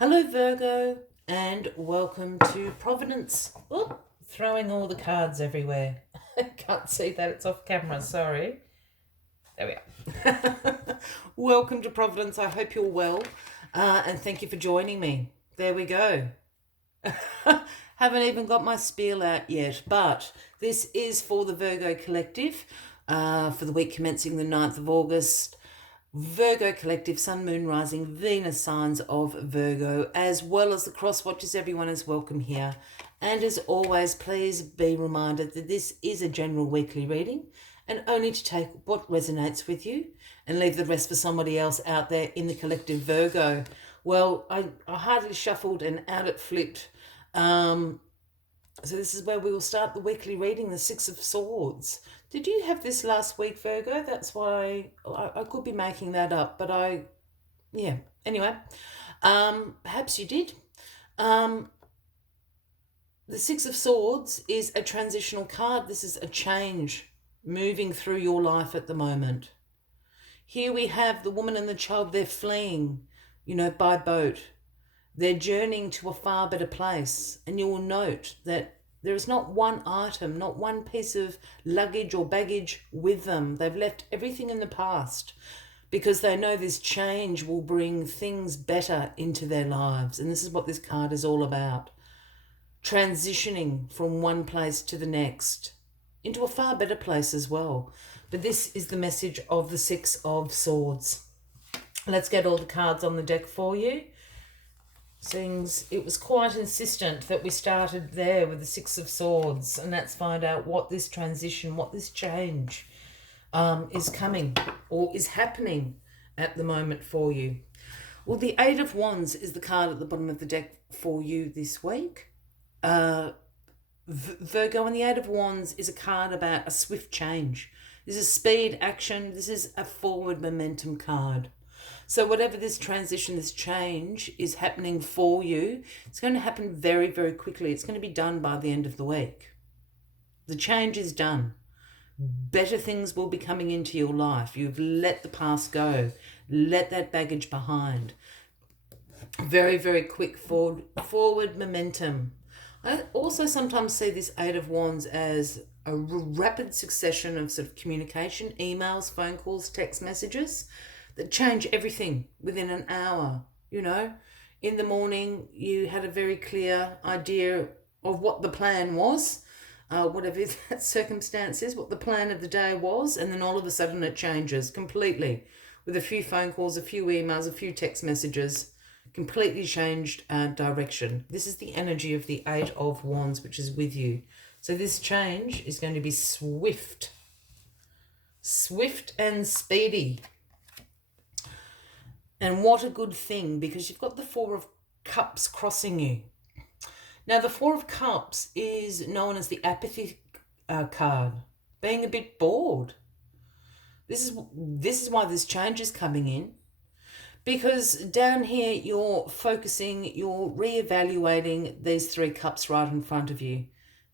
Hello, Virgo, and welcome to Providence. Oh, throwing all the cards everywhere. I can't see that, it's off camera, sorry. There we are. Welcome to Providence. I hope you're well, and thank you for joining me. There we go. Haven't even got my spiel out yet, but this is for the Virgo Collective for the week commencing the 9th of August. Virgo Collective, Sun, Moon, Rising, Venus signs of Virgo, as well as the cross watchers. Everyone is welcome here. And as always, please be reminded that this is a general weekly reading and only to take what resonates with you and leave the rest for somebody else out there in the collective Virgo. Well, I hardly shuffled and out it flipped. So this is where we will start the weekly reading, the Six of Swords. Did you have this last week, Virgo? That's why I could be making that up, but anyway, perhaps you did. The Six of Swords is a transitional card. This is a change moving through your life at the moment. Here we have the woman and the child. They're fleeing, by boat. They're journeying to a far better place. And you will note that there is not one item, not one piece of luggage or baggage with them. They've left everything in the past because they know this change will bring things better into their lives. And this is what this card is all about. Transitioning from one place to the next into a far better place as well. But this is the message of the Six of Swords. Let's get all the cards on the deck for you. Seems it was quite insistent that we started there with the Six of Swords, and let's find out what this transition, what this change is coming or is happening at the moment for you. Well, the Eight of Wands is the card at the bottom of the deck for you this week. Virgo, and the Eight of Wands is a card about a swift change. This is speed, action. This is a forward momentum card. So whatever this transition, this change is happening for you, it's going to happen very, very quickly. It's going to be done by the end of the week. The change is done. Better things will be coming into your life. You've let the past go. Let that baggage behind. Very, very quick forward momentum. I also sometimes see this Eight of Wands as a rapid succession of sort of communication, emails, phone calls, text messages that change everything within an hour. In the morning you had a very clear idea of what the plan was, whatever that circumstance is, what the plan of the day was, and then all of a sudden it changes completely with a few phone calls, a few emails, a few text messages, completely changed direction. This is the energy of the Eight of Wands, which is with you. So this change is going to be swift and speedy. And what a good thing, because you've got the Four of Cups crossing you. Now, the Four of Cups is known as the apathy card, being a bit bored. This is why this change is coming in, because down here you're focusing, you're reevaluating these three cups right in front of you.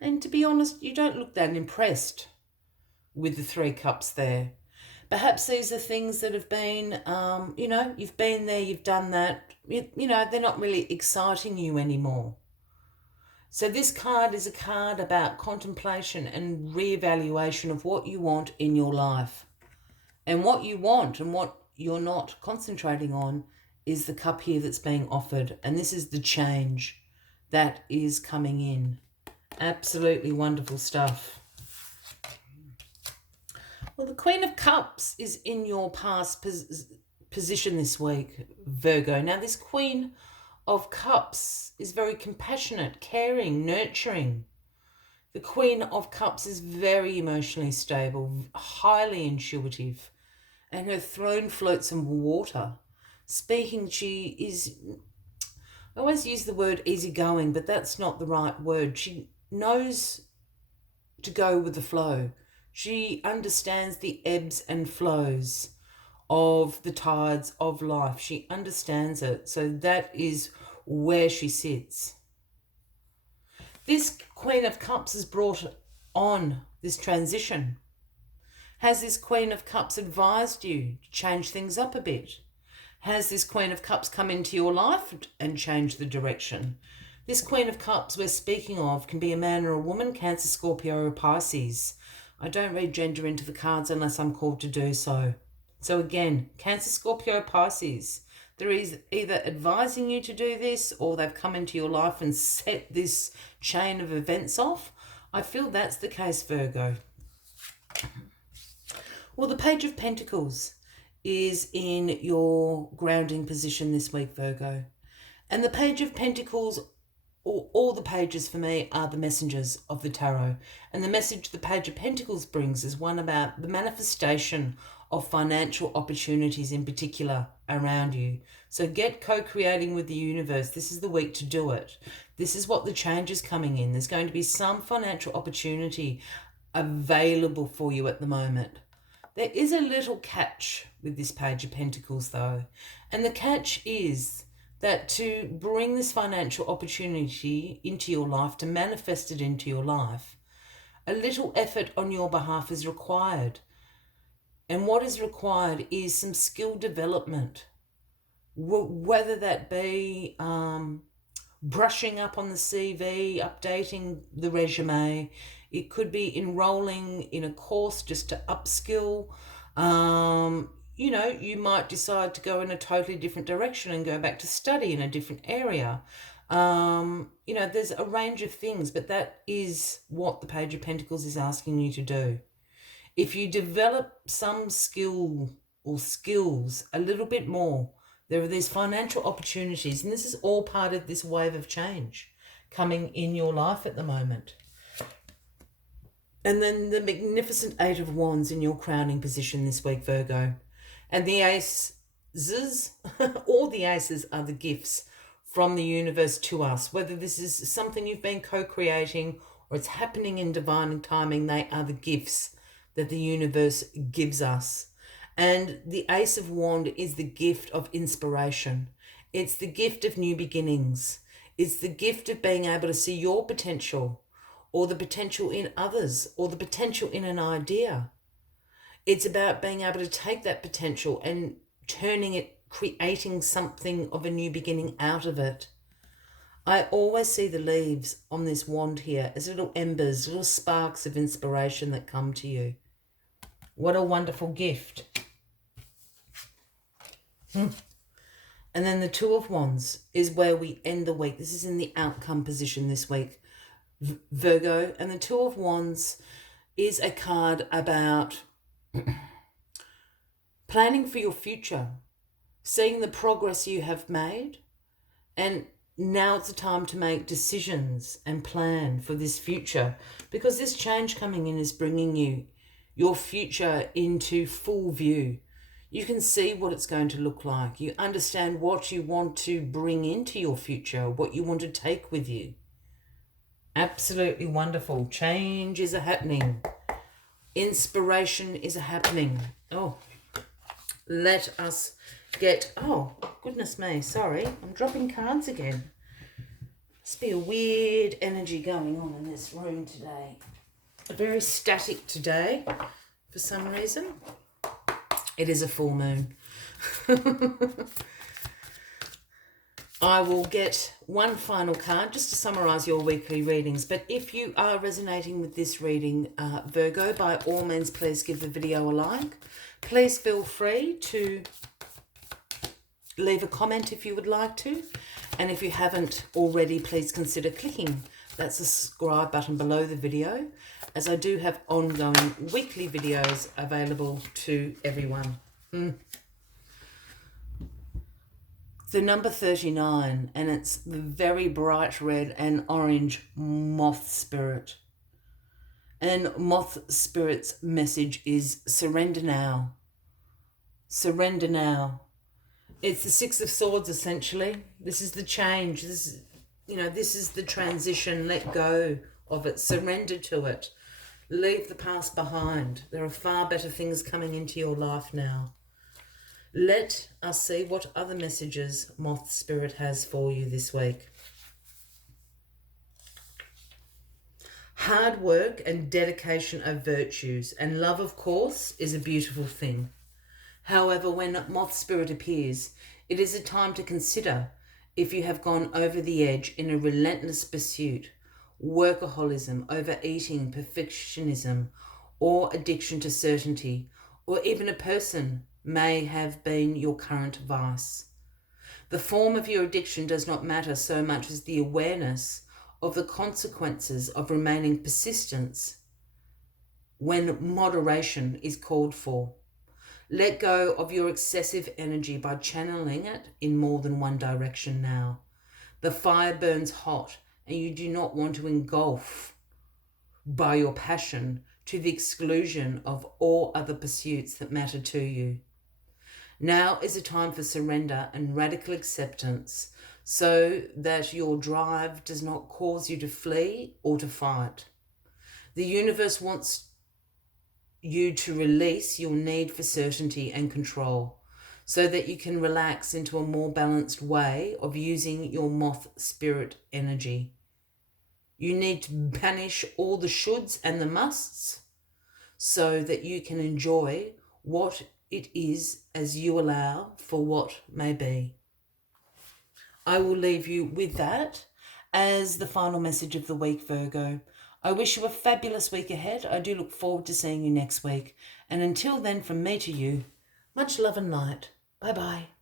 And to be honest, you don't look that impressed with the three cups there. Perhaps these are things that have been, you've been there, you've done that, they're not really exciting you anymore. So this card is a card about contemplation and reevaluation of what you want in your life. And what you want and what you're not concentrating on is the cup here that's being offered. And this is the change that is coming in. Absolutely wonderful stuff. Well, the Queen of Cups is in your past position this week, Virgo. Now, this Queen of Cups is very compassionate, caring, nurturing. The Queen of Cups is very emotionally stable, highly intuitive, and her throne floats in water. Speaking, she is, I always use the word easygoing, but that's not the right word. She knows to go with the flow. She understands the ebbs and flows of the tides of life. She understands it. So that is where she sits. This Queen of Cups has brought on this transition. Has this Queen of Cups advised you to change things up a bit? has this Queen of Cups come into your life and change the direction. This Queen of Cups we're speaking of can be a man or a woman, Cancer, Scorpio or Pisces. I don't read gender into the cards unless I'm called to do so. So again, Cancer, Scorpio, Pisces. They're either advising you to do this or they've come into your life and set this chain of events off. I feel that's the case, Virgo. Well, the Page of Pentacles is in your grounding position this week, Virgo. And the Page of Pentacles, all the pages for me, are the messengers of the tarot. And the message the Page of Pentacles brings is one about the manifestation of financial opportunities in particular around you. So get co-creating with the universe. This is the week to do it. This is what the change is coming in. There's going to be some financial opportunity available for you at the moment. There is a little catch with this Page of Pentacles though. And the catch is that to bring this financial opportunity into your life, to manifest it into your life, a little effort on your behalf is required. And what is required is some skill development, whether that be brushing up on the CV, updating the resume. It could be enrolling in a course just to upskill. You know, you might decide to go in a totally different direction and go back to study in a different area. You know, there's a range of things, but that is what the Page of Pentacles is asking you to do. If you develop some skill or skills a little bit more, there are these financial opportunities, and this is all part of this wave of change coming in your life at the moment. And then the magnificent Eight of Wands in your crowning position this week, Virgo. And the aces, all the aces are the gifts from the universe to us. Whether this is something you've been co-creating or it's happening in divine timing, they are the gifts that the universe gives us. And the Ace of Wands is the gift of inspiration. It's the gift of new beginnings. It's the gift of being able to see your potential, or the potential in others, or the potential in an idea. It's about being able to take that potential and turning it, creating something of a new beginning out of it. I always see the leaves on this wand here as little embers, little sparks of inspiration that come to you. What a wonderful gift. And then the Two of Wands is where we end the week. This is in the outcome position this week, Virgo. And the Two of Wands is a card about planning for your future, seeing the progress you have made, and now it's the time to make decisions and plan for this future, because this change coming in is bringing you your future into full view. You can see what it's going to look like. You understand what you want to bring into your future, what you want to take with you. Absolutely wonderful. Change is a happening. Inspiration is a happening. Oh, let us get... Oh, goodness me. Sorry, I'm dropping cards again. Must be a weird energy going on in this room today. Very static today for some reason. It is a full moon. I will get one final card just to summarise your weekly readings. But if you are resonating with this reading, Virgo, by all means, please give the video a like. Please feel free to leave a comment if you would like to. And if you haven't already, please consider clicking that subscribe button below the video, as I do have ongoing weekly videos available to everyone. The number 39, and it's the very bright red and orange moth spirit. And moth spirit's message is surrender now. Surrender now. It's the Six of Swords, essentially. This is the change. This is, this is the transition. Let go of it. Surrender to it. Leave the past behind. There are far better things coming into your life now. Let us see what other messages Moth Spirit has for you this week. Hard work and dedication are virtues, and love, of course, is a beautiful thing. However, when moth spirit appears, it is a time to consider if you have gone over the edge in a relentless pursuit, workaholism, overeating, perfectionism, or addiction to certainty, or even a person may have been your current vice. The form of your addiction does not matter so much as the awareness of the consequences of remaining persistent when moderation is called for. Let go of your excessive energy by channeling it in more than one direction now. The fire burns hot and you do not want to engulf by your passion to the exclusion of all other pursuits that matter to you. Now is a time for surrender and radical acceptance so that your drive does not cause you to flee or to fight. The universe wants you to release your need for certainty and control so that you can relax into a more balanced way of using your moth spirit energy. You need to banish all the shoulds and the musts so that you can enjoy what it is as you allow for what may be. I will leave you with that as the final message of the week, Virgo. I wish you a fabulous week ahead. I do look forward to seeing you next week. And until then, from me to you, much love and light. Bye-bye.